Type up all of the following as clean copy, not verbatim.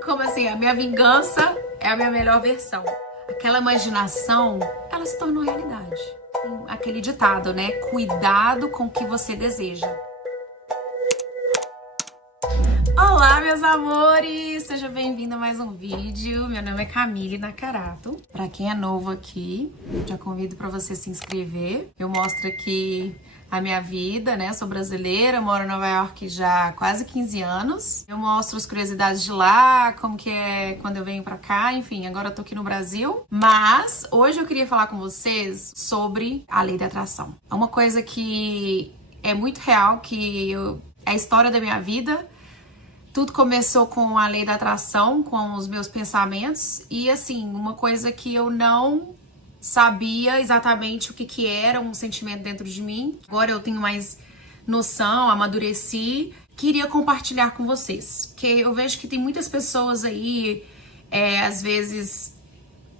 Como assim? A minha vingança é a minha melhor versão. Aquela imaginação, ela se tornou realidade. Tem aquele ditado, né? Cuidado com o que você deseja. Olá, meus amores! Seja bem-vindo a mais um vídeo. Meu nome é Camille Nakarato. Pra quem é novo aqui, já convido pra você se inscrever. Eu mostro aqui a minha vida, né? Sou brasileira, moro em Nova York já há quase 15 anos. Eu mostro as curiosidades de lá, como que é quando eu venho pra cá, enfim, agora eu tô aqui no Brasil. Mas hoje eu queria falar com vocês sobre a lei da atração. É uma coisa que é muito real, é a história da minha vida. Tudo começou com a lei da atração, com os meus pensamentos. E assim, uma coisa que eu não sabia exatamente o que era um sentimento dentro de mim. Agora eu tenho mais noção, amadureci. Queria compartilhar com vocês. Porque eu vejo que tem muitas pessoas aí, às vezes,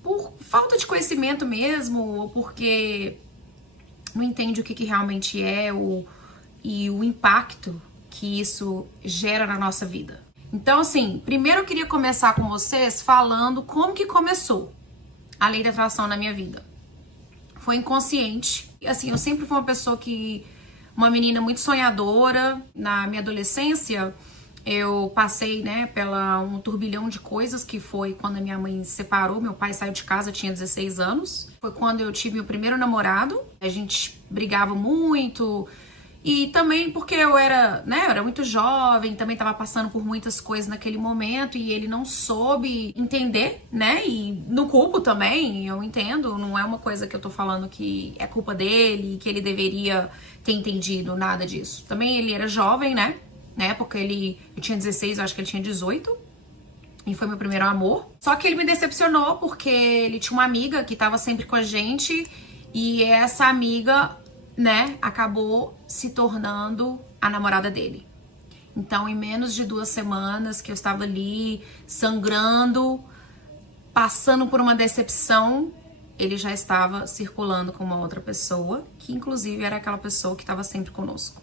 por falta de conhecimento mesmo, ou porque não entende o que realmente é e o impacto que isso gera na nossa vida. Então, assim, primeiro eu queria começar com vocês falando como que começou a lei da atração na minha vida. Foi inconsciente. Assim, eu sempre fui uma menina muito sonhadora. Na minha adolescência, eu passei, né, pela um turbilhão de coisas, que foi quando a minha mãe se separou, meu pai saiu de casa, eu tinha 16 anos. Foi quando eu tive meu primeiro namorado. A gente brigava muito. E também porque eu era muito jovem, também tava passando por muitas coisas naquele momento e ele não soube entender, né? E no culpo também, eu entendo, não é uma coisa que eu tô falando que é culpa dele, que ele deveria ter entendido, nada disso. Também ele era jovem, né? Na época eu tinha 16, eu acho que ele tinha 18. E foi meu primeiro amor. Só que ele me decepcionou porque ele tinha uma amiga que tava sempre com a gente e essa amiga, né, acabou se tornando a namorada dele. Então, em menos de 2 semanas que eu estava ali sangrando, passando por uma decepção, ele já estava circulando com uma outra pessoa, que inclusive era aquela pessoa que estava sempre conosco.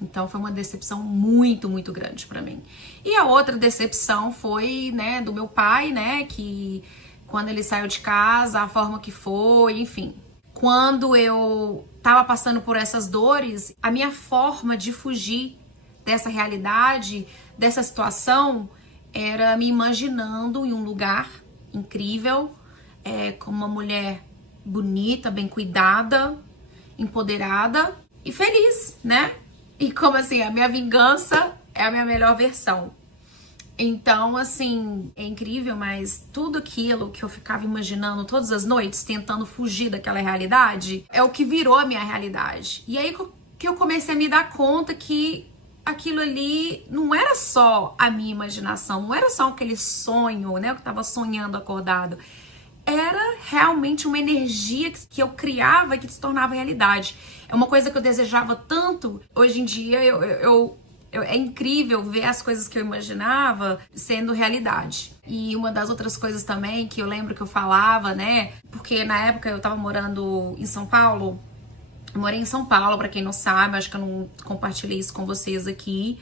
Então, foi uma decepção muito, muito grande pra mim. E a outra decepção foi, né, do meu pai, né, que quando ele saiu de casa, a forma que foi, enfim. Quando eu tava passando por essas dores, a minha forma de fugir dessa realidade, dessa situação, era me imaginando em um lugar incrível, com uma mulher bonita, bem cuidada, empoderada e feliz, né? E como assim, a minha vingança é a minha melhor versão. Então, assim, é incrível, mas tudo aquilo que eu ficava imaginando todas as noites, tentando fugir daquela realidade, é o que virou a minha realidade. E aí que eu comecei a me dar conta que aquilo ali não era só a minha imaginação, não era só aquele sonho, né, que eu tava sonhando acordado. Era realmente uma energia que eu criava e que se tornava realidade. É uma coisa que eu desejava tanto. Hoje em dia, é incrível ver as coisas que eu imaginava sendo realidade. E uma das outras coisas também que eu lembro que eu falava, né? Porque na época eu tava morando em São Paulo. Eu morei em São Paulo, pra quem não sabe, acho que eu não compartilhei isso com vocês aqui.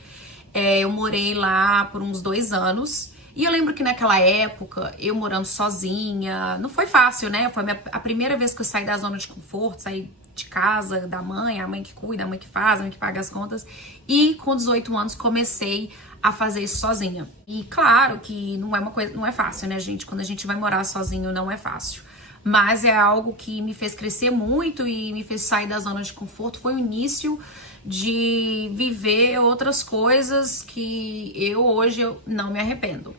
Eu morei lá por uns 2 anos. E eu lembro que naquela época, eu morando sozinha, não foi fácil, né? Foi a primeira vez que eu saí da zona de conforto, saí de casa, da mãe, a mãe que cuida, a mãe que faz, a mãe que paga as contas. E com 18 anos comecei a fazer isso sozinha. E claro que não é fácil, né, gente? Quando a gente vai morar sozinho não é fácil. Mas é algo que me fez crescer muito e me fez sair da zona de conforto. Foi o início de viver outras coisas que hoje eu não me arrependo.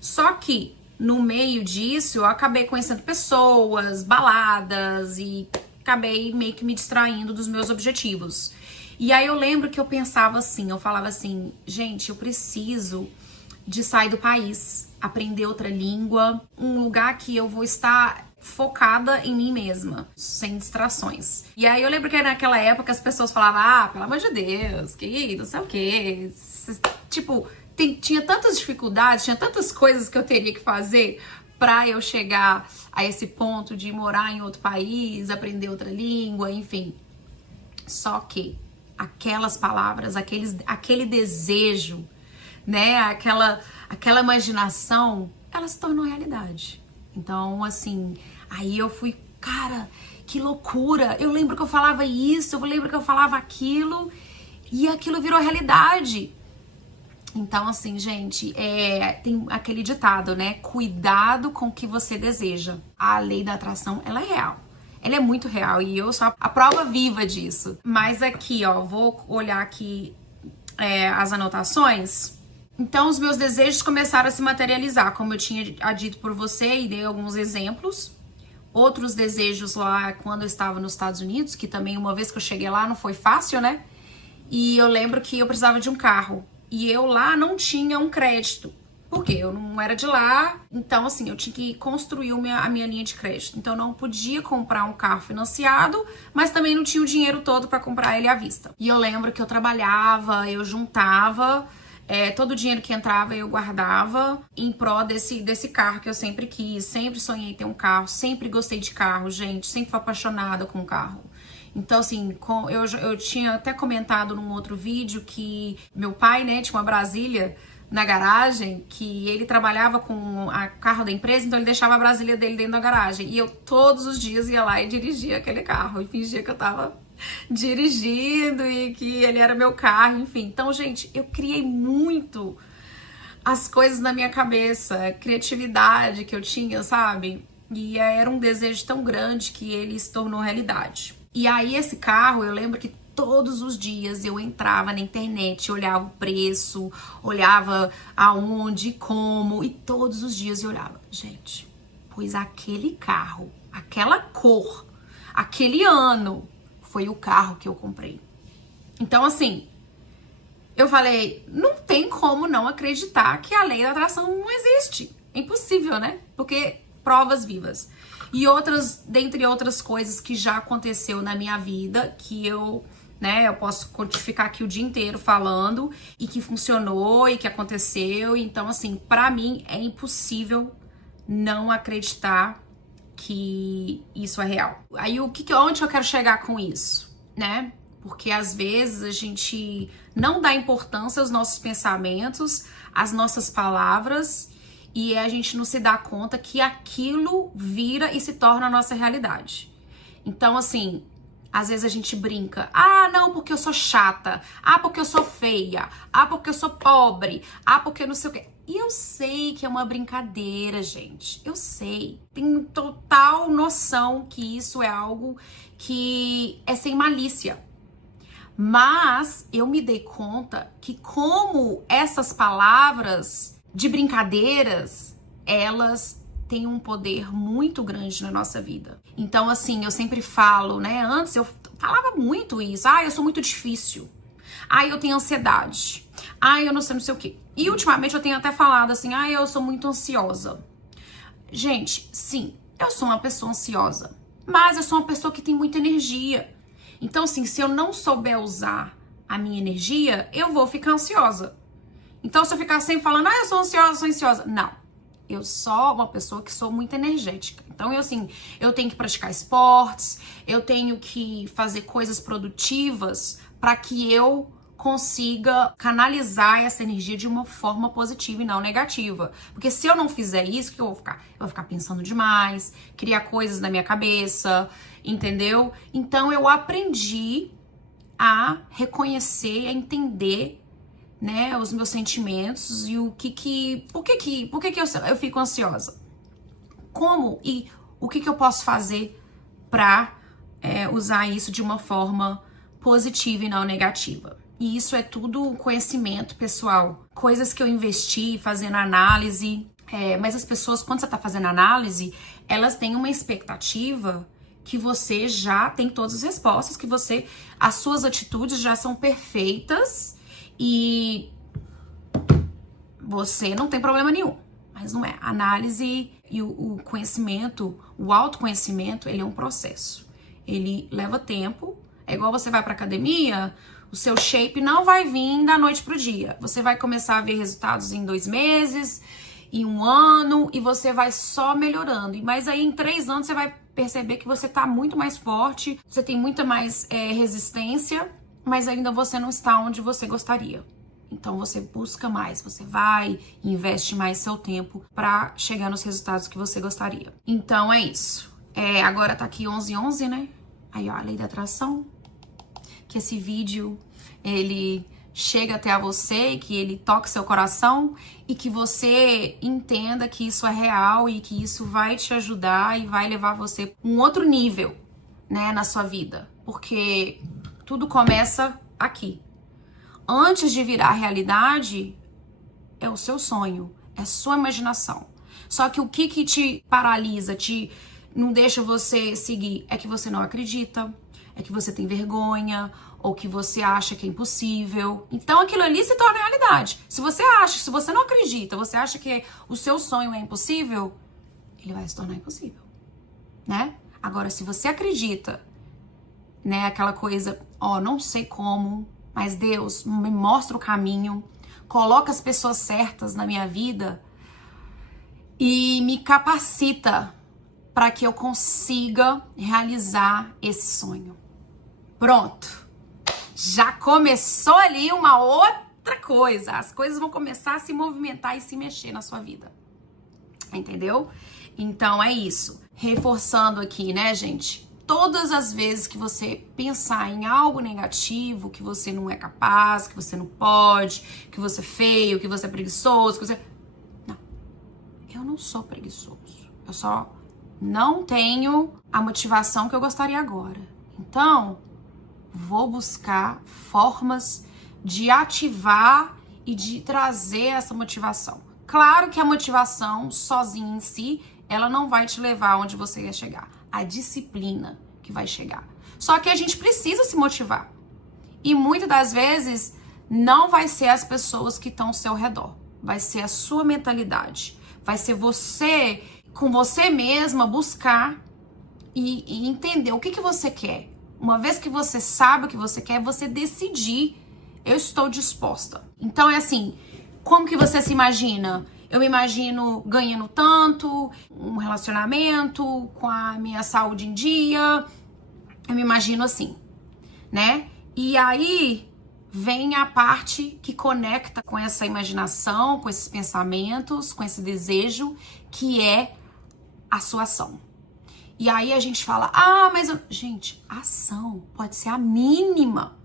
Só que no meio disso eu acabei conhecendo pessoas, baladas e acabei meio que me distraindo dos meus objetivos. E aí eu lembro que eu pensava assim, eu falava assim, gente, eu preciso de sair do país, aprender outra língua, um lugar que eu vou estar focada em mim mesma, sem distrações. E aí eu lembro que naquela época as pessoas falavam, pelo amor de Deus, que não sei o quê. Tipo, tinha tantas dificuldades, tinha tantas coisas que eu teria que fazer pra eu chegar a esse ponto de morar em outro país, aprender outra língua, enfim. Só que aquelas palavras, aquele desejo né? Aquela imaginação, ela se tornou realidade. Então, assim, aí eu fui, cara, que loucura. Eu lembro que eu falava isso, eu lembro que eu falava aquilo, e aquilo virou realidade. Então, assim, gente, tem aquele ditado, né? Cuidado com o que você deseja. A lei da atração, ela é real. Ela é muito real e eu sou a prova viva disso. Mas aqui, ó, vou olhar aqui as anotações. Então, os meus desejos começaram a se materializar, como eu tinha dito por você e dei alguns exemplos. Outros desejos lá, quando eu estava nos Estados Unidos, que também uma vez que eu cheguei lá não foi fácil, né? E eu lembro que eu precisava de um carro. E eu lá não tinha um crédito. Por quê? Eu não era de lá. Então, assim, eu tinha que construir a minha linha de crédito. Então, eu não podia comprar um carro financiado, mas também não tinha o dinheiro todo para comprar ele à vista. E eu lembro que eu trabalhava, eu juntava... todo o dinheiro que entrava eu guardava em pró desse carro que eu sempre quis. Sempre sonhei em ter um carro, sempre gostei de carro, gente. Sempre fui apaixonada com carro. Então, assim, eu tinha até comentado num outro vídeo que meu pai, né, tinha uma Brasília na garagem, que ele trabalhava com a carro da empresa, então ele deixava a Brasília dele dentro da garagem. E eu todos os dias ia lá e dirigia aquele carro e fingia que eu tava dirigindo e que ele era meu carro, enfim. Então, gente, eu criei muito as coisas na minha cabeça, a criatividade que eu tinha, sabe? E era um desejo tão grande que ele se tornou realidade. E aí esse carro, eu lembro que todos os dias eu entrava na internet, olhava o preço, olhava aonde, como, e todos os dias eu olhava. Gente, pois aquele carro, aquela cor, aquele ano, foi o carro que eu comprei. Então, assim, eu falei, não tem como não acreditar que a lei da atração não existe. É impossível, né? Porque provas vivas. E dentre outras coisas que já aconteceu na minha vida, que eu posso ficar aqui o dia inteiro falando, e que funcionou, e que aconteceu. Então, assim, pra mim é impossível não acreditar que isso é real. Aí, onde eu quero chegar com isso, né? Porque às vezes a gente não dá importância aos nossos pensamentos, às nossas palavras, e a gente não se dá conta que aquilo vira e se torna a nossa realidade. Então, assim, às vezes a gente brinca. Ah, não, porque eu sou chata. Ah, porque eu sou feia. Ah, porque eu sou pobre. Ah, porque não sei o quê. E eu sei que é uma brincadeira, gente. Eu sei. Tenho total noção que isso é algo que é sem malícia. Mas eu me dei conta que como essas palavras de brincadeiras, elas têm um poder muito grande na nossa vida. Então, assim, eu sempre falo, né? Antes eu falava muito isso. Ah, eu sou muito difícil. Ah, eu tenho ansiedade. Ah, eu não sei o quê. E ultimamente eu tenho até falado assim, ah, eu sou muito ansiosa. Gente, sim, eu sou uma pessoa ansiosa. Mas eu sou uma pessoa que tem muita energia. Então, assim, se eu não souber usar a minha energia, eu vou ficar ansiosa. Então, se eu ficar sempre falando, ah, eu sou ansiosa. Não. Eu sou uma pessoa que sou muito energética. Então, eu tenho que praticar esportes, eu tenho que fazer coisas produtivas para que eu consiga canalizar essa energia de uma forma positiva e não negativa. Porque se eu não fizer isso, o que eu vou ficar? Eu vou ficar pensando demais, criar coisas na minha cabeça, entendeu? Então, eu aprendi a reconhecer, a entender, né, os meus sentimentos e por que eu fico ansiosa? Como e o que eu posso fazer para usar isso de uma forma positiva e não negativa? E isso é tudo conhecimento pessoal, coisas que eu investi fazendo análise. Mas as pessoas, quando você tá fazendo análise, elas têm uma expectativa que você já tem todas as respostas, que as suas atitudes já são perfeitas e você não tem problema nenhum. Mas não é. A análise e o conhecimento, o autoconhecimento, ele é um processo. Ele leva tempo. É igual você vai pra academia, o seu shape não vai vir da noite pro dia. Você vai começar a ver resultados em 2 meses, em 1 ano, e você vai só melhorando. Mas aí em 3 anos você vai perceber que você tá muito mais forte, você tem muita mais resistência, mas ainda você não está onde você gostaria. Então você busca mais, você vai e investe mais seu tempo para chegar nos resultados que você gostaria. Então é isso. Agora tá aqui 11:11, né? Aí, ó, a lei da atração. Que esse vídeo, ele chega até a você e que ele toque seu coração e que você entenda que isso é real e que isso vai te ajudar e vai levar você a um outro nível, né, na sua vida. Porque tudo começa aqui. Antes de virar realidade, é o seu sonho, é a sua imaginação. Só que o que te paralisa, não deixa você seguir, é que você não acredita, é que você tem vergonha, ou que você acha que é impossível. Então aquilo ali se torna realidade. Se você não acredita, você acha que o seu sonho é impossível, ele vai se tornar impossível, né? Agora, se você acredita, né, aquela coisa, não sei como, mas Deus me mostra o caminho, coloca as pessoas certas na minha vida e me capacita para que eu consiga realizar esse sonho. Pronto. Já começou ali uma outra coisa. As coisas vão começar a se movimentar e se mexer na sua vida. Entendeu? Então é isso. Reforçando aqui, né, gente? Todas as vezes que você pensar em algo negativo, que você não é capaz, que você não pode, que você é feio, que você é preguiçoso, que você... Não. Eu não sou preguiçoso. Eu só não tenho a motivação que eu gostaria agora. Então, vou buscar formas de ativar e de trazer essa motivação. Claro que a motivação sozinha em si, ela não vai te levar onde você quer chegar. A disciplina que vai chegar. Só que a gente precisa se motivar. E muitas das vezes não vai ser as pessoas que estão ao seu redor. Vai ser a sua mentalidade. Vai ser você, com você mesma, buscar e entender o que você quer. Uma vez que você sabe o que você quer, você decidir, eu estou disposta. Então é assim, como que você se imagina? Eu me imagino ganhando tanto, um relacionamento, com a minha saúde em dia. Eu me imagino assim, né? E aí vem a parte que conecta com essa imaginação, com esses pensamentos, com esse desejo, que é a sua ação. E aí a gente fala, gente, a ação pode ser a mínima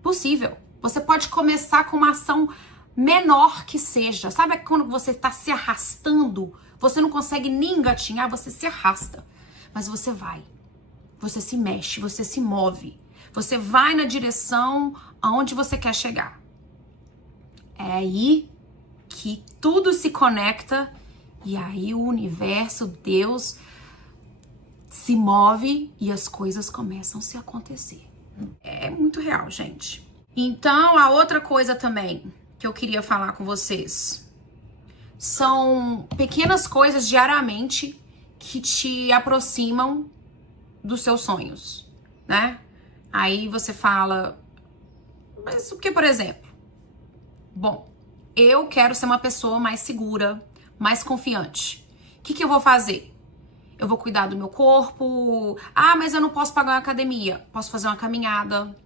possível. Você pode começar com uma ação menor que seja. Sabe quando você está se arrastando, você não consegue nem engatinhar, você se arrasta. Mas você vai, você se mexe, você se move. Você vai na direção aonde você quer chegar. É aí que tudo se conecta e aí o universo, Deus, se move e as coisas começam a se acontecer. É muito real, gente. Então, a outra coisa também que eu queria falar com vocês são pequenas coisas diariamente que te aproximam dos seus sonhos, né? Aí você fala, mas o que, por exemplo? Bom, eu quero ser uma pessoa mais segura, mais confiante. O que eu vou fazer? Eu vou cuidar do meu corpo. Mas eu não posso pagar uma academia. Posso fazer uma caminhada.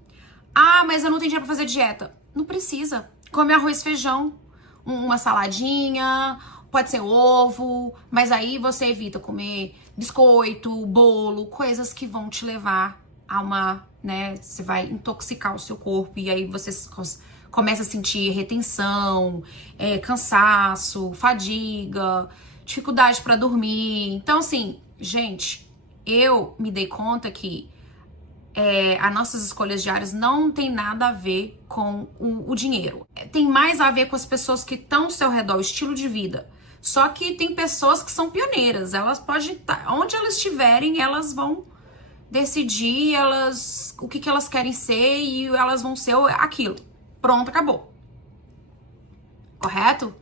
Mas eu não tenho dinheiro pra fazer dieta. Não precisa. Come arroz e feijão, uma saladinha, pode ser ovo, mas aí você evita comer biscoito, bolo, coisas que vão te levar a uma, né, você vai intoxicar o seu corpo e aí você começa a sentir retenção, cansaço, fadiga, dificuldade pra dormir. Então, assim, gente, eu me dei conta que as nossas escolhas diárias não tem nada a ver com o dinheiro. Tem mais a ver com as pessoas que estão ao seu redor, o estilo de vida. Só que tem pessoas que são pioneiras. Elas podem estar, onde elas estiverem, elas vão decidir o que elas querem ser e elas vão ser aquilo. Pronto, acabou. Correto?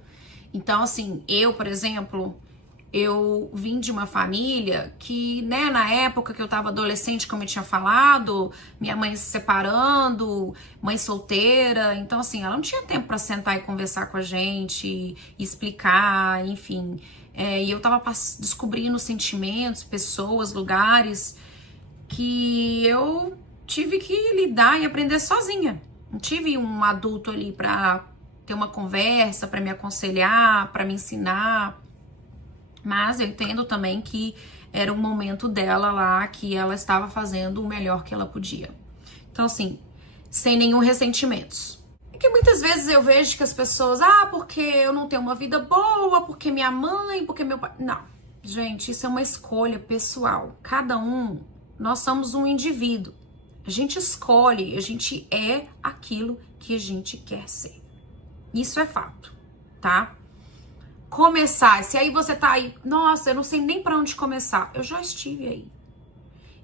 Então, assim, eu, por exemplo, eu vim de uma família que, né, na época que eu tava adolescente, como eu tinha falado, minha mãe se separando, mãe solteira, então assim, ela não tinha tempo pra sentar e conversar com a gente, explicar, enfim. E eu tava descobrindo sentimentos, pessoas, lugares que eu tive que lidar e aprender sozinha. Não tive um adulto ali pra ter uma conversa, para me aconselhar, para me ensinar. Mas eu entendo também que era um momento dela lá, que ela estava fazendo o melhor que ela podia. Então, assim, sem nenhum ressentimento. É que muitas vezes eu vejo que as pessoas, porque eu não tenho uma vida boa, porque minha mãe, porque meu pai... Não, gente, isso é uma escolha pessoal. Cada um, nós somos um indivíduo. A gente escolhe, a gente é aquilo que a gente quer ser. Isso é fato, tá? Começar, se aí você tá aí, nossa, eu não sei nem pra onde começar. Eu já estive aí.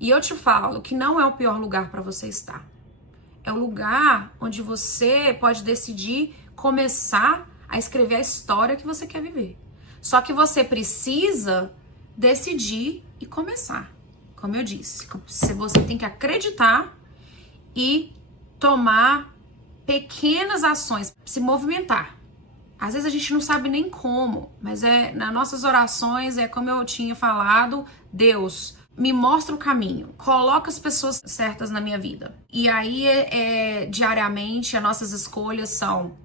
E eu te falo que não é o pior lugar pra você estar. É o lugar onde você pode decidir começar a escrever a história que você quer viver. Só que você precisa decidir e começar. Como eu disse, você tem que acreditar e tomar pequenas ações, se movimentar. Às vezes a gente não sabe nem como, mas nas nossas orações, como eu tinha falado, Deus, me mostra o caminho, coloca as pessoas certas na minha vida. E aí, diariamente, as nossas escolhas são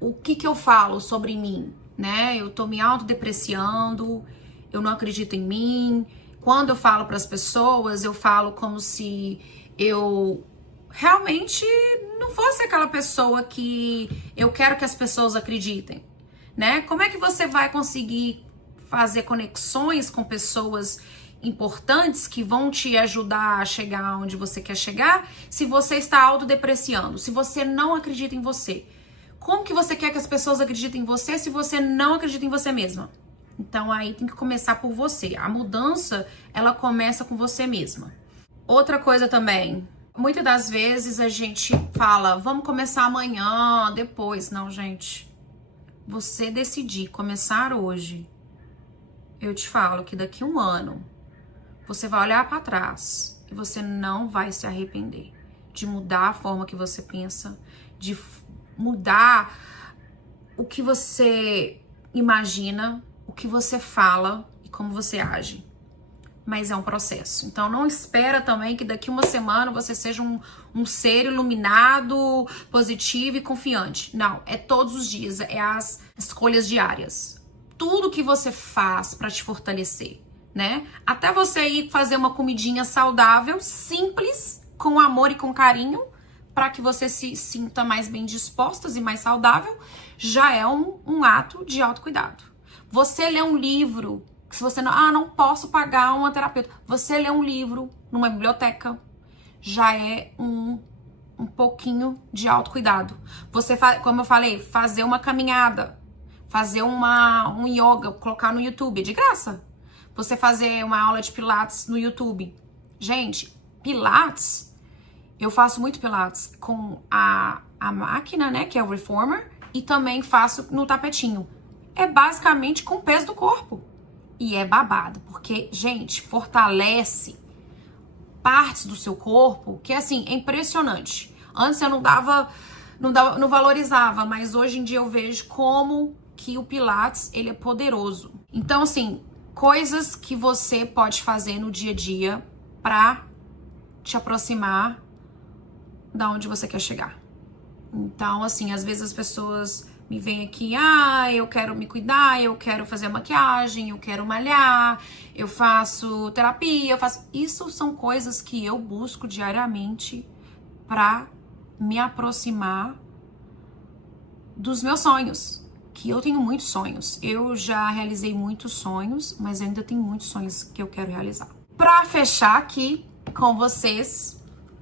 o que eu falo sobre mim, né? Eu tô me autodepreciando, eu não acredito em mim. Quando eu falo para as pessoas, eu falo como se eu realmente não fosse aquela pessoa que eu quero que as pessoas acreditem, né? Como é que você vai conseguir fazer conexões com pessoas importantes que vão te ajudar a chegar onde você quer chegar se você está autodepreciando, se você não acredita em você? Como que você quer que as pessoas acreditem em você se você não acredita em você mesma? Então aí tem que começar por você. A mudança, ela começa com você mesma. Outra coisa também, muitas das vezes a gente fala, vamos começar amanhã, depois. Não, gente. Você decidir começar hoje, eu te falo que daqui a um ano, você vai olhar para trás e você não vai se arrepender de mudar a forma que você pensa, de mudar o que você imagina, o que você fala e como você age. Mas é um processo. Então não espera também que daqui uma semana você seja um ser iluminado, positivo e confiante. Não, é todos os dias, é as escolhas diárias. Tudo que você faz para te fortalecer, né? Até você ir fazer uma comidinha saudável, simples, com amor e com carinho, para que você se sinta mais bem disposta e mais saudável, já é um ato de autocuidado. Você lê um livro, se você não posso pagar uma terapeuta, você lê um livro numa biblioteca, já é um pouquinho de autocuidado. Você, como eu falei, fazer uma caminhada, fazer um yoga, colocar no YouTube, é de graça. Você fazer uma aula de pilates no YouTube. Gente, pilates, eu faço muito pilates com a máquina, né, que é o Reformer, e também faço no tapetinho. É basicamente com o peso do corpo. E é babado, porque, gente, fortalece partes do seu corpo que, assim, é impressionante. Antes eu não valorizava, mas hoje em dia eu vejo como que o Pilates, ele é poderoso. Então, assim, coisas que você pode fazer no dia a dia pra te aproximar da onde você quer chegar. Então, assim, às vezes as pessoas me vêm aqui, eu quero me cuidar, eu quero fazer maquiagem, eu quero malhar, eu faço terapia, Isso são coisas que eu busco diariamente pra me aproximar dos meus sonhos. Que eu tenho muitos sonhos. Eu já realizei muitos sonhos, mas eu ainda tenho muitos sonhos que eu quero realizar. Pra fechar aqui com vocês,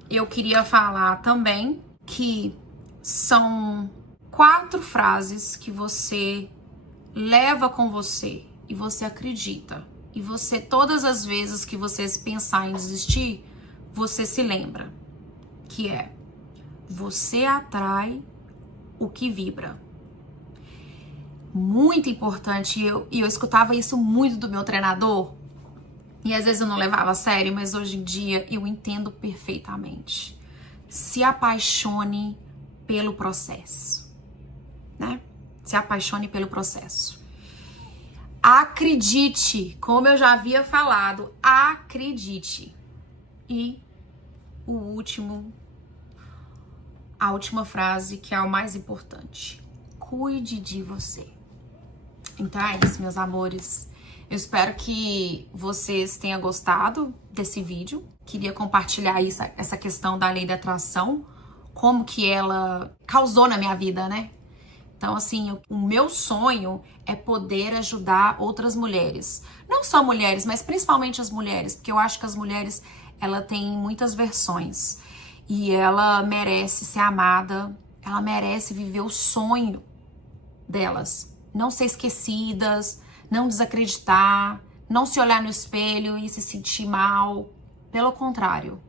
eu queria falar também que são 4 frases que você leva com você e você acredita. E você, todas as vezes que você pensar em desistir, você se lembra. Que é, você atrai o que vibra. Muito importante, e eu escutava isso muito do meu treinador, e às vezes eu não levava a sério, mas hoje em dia eu entendo perfeitamente. Se apaixone pelo processo, né? Se apaixone pelo processo. Acredite, como eu já havia falado, acredite. E a última frase, que é o mais importante. cuide de você. Então é isso, meus amores. Eu espero que vocês tenham gostado desse vídeo. Queria compartilhar isso, essa questão da lei da atração, como que ela causou na minha vida, né? Então, assim, o meu sonho é poder ajudar outras mulheres. Não só mulheres, mas principalmente as mulheres, porque eu acho que as mulheres, ela tem muitas versões. E ela merece ser amada, ela merece viver o sonho delas. Não ser esquecidas, não desacreditar, não se olhar no espelho e se sentir mal. Pelo contrário,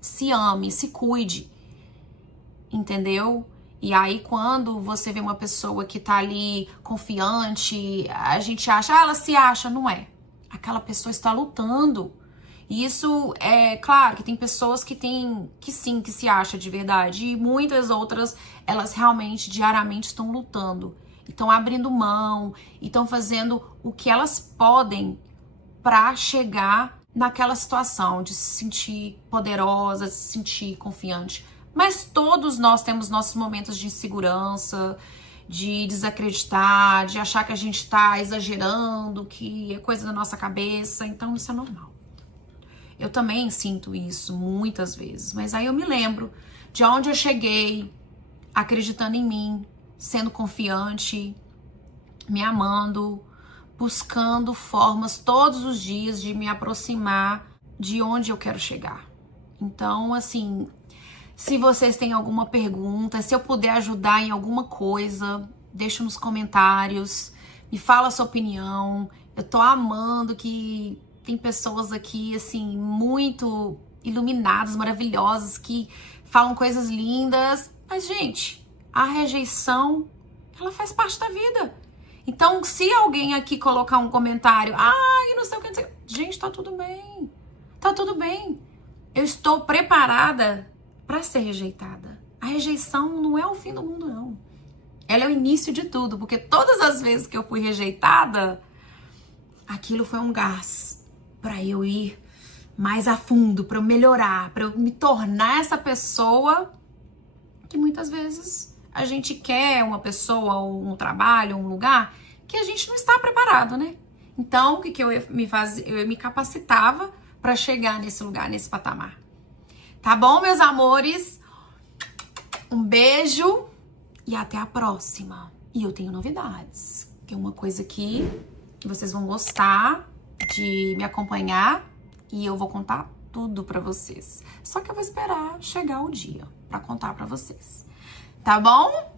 se ame, se cuide, entendeu? E aí quando você vê uma pessoa que tá ali confiante, a gente acha, ela se acha, não é. Aquela pessoa está lutando. E isso é claro que tem pessoas que sim, que se acha de verdade. E muitas outras, elas realmente, diariamente, estão lutando. Estão abrindo mão, e estão fazendo o que elas podem para chegar naquela situação de se sentir poderosa, de se sentir confiante. Mas todos nós temos nossos momentos de insegurança, de desacreditar, de achar que a gente está exagerando, que é coisa da nossa cabeça. Então isso é normal. Eu também sinto isso muitas vezes. Mas aí eu me lembro de onde eu cheguei, acreditando em mim, sendo confiante, me amando, buscando formas todos os dias de me aproximar de onde eu quero chegar. Então, assim, se vocês têm alguma pergunta, se eu puder ajudar em alguma coisa, deixa nos comentários, me fala a sua opinião. Eu tô amando que tem pessoas aqui, assim, muito iluminadas, maravilhosas, que falam coisas lindas. Mas, gente, a rejeição, ela faz parte da vida. Então, se alguém aqui colocar um comentário, não sei o que dizer, gente, tá tudo bem. Tá tudo bem. Eu estou preparada para ser rejeitada. A rejeição não é o fim do mundo, não. Ela é o início de tudo, porque todas as vezes que eu fui rejeitada, aquilo foi um gás para eu ir mais a fundo, para eu melhorar, para eu me tornar essa pessoa que muitas vezes a gente quer uma pessoa, um trabalho, um lugar que a gente não está preparado, né? Então, o que eu me fazia? Eu me capacitava para chegar nesse lugar, nesse patamar. Tá bom, meus amores? Um beijo e até a próxima. E eu tenho novidades. Tem uma coisa aqui que vocês vão gostar de me acompanhar e eu vou contar tudo pra vocês. Só que eu vou esperar chegar o dia pra contar pra vocês. Tá bom?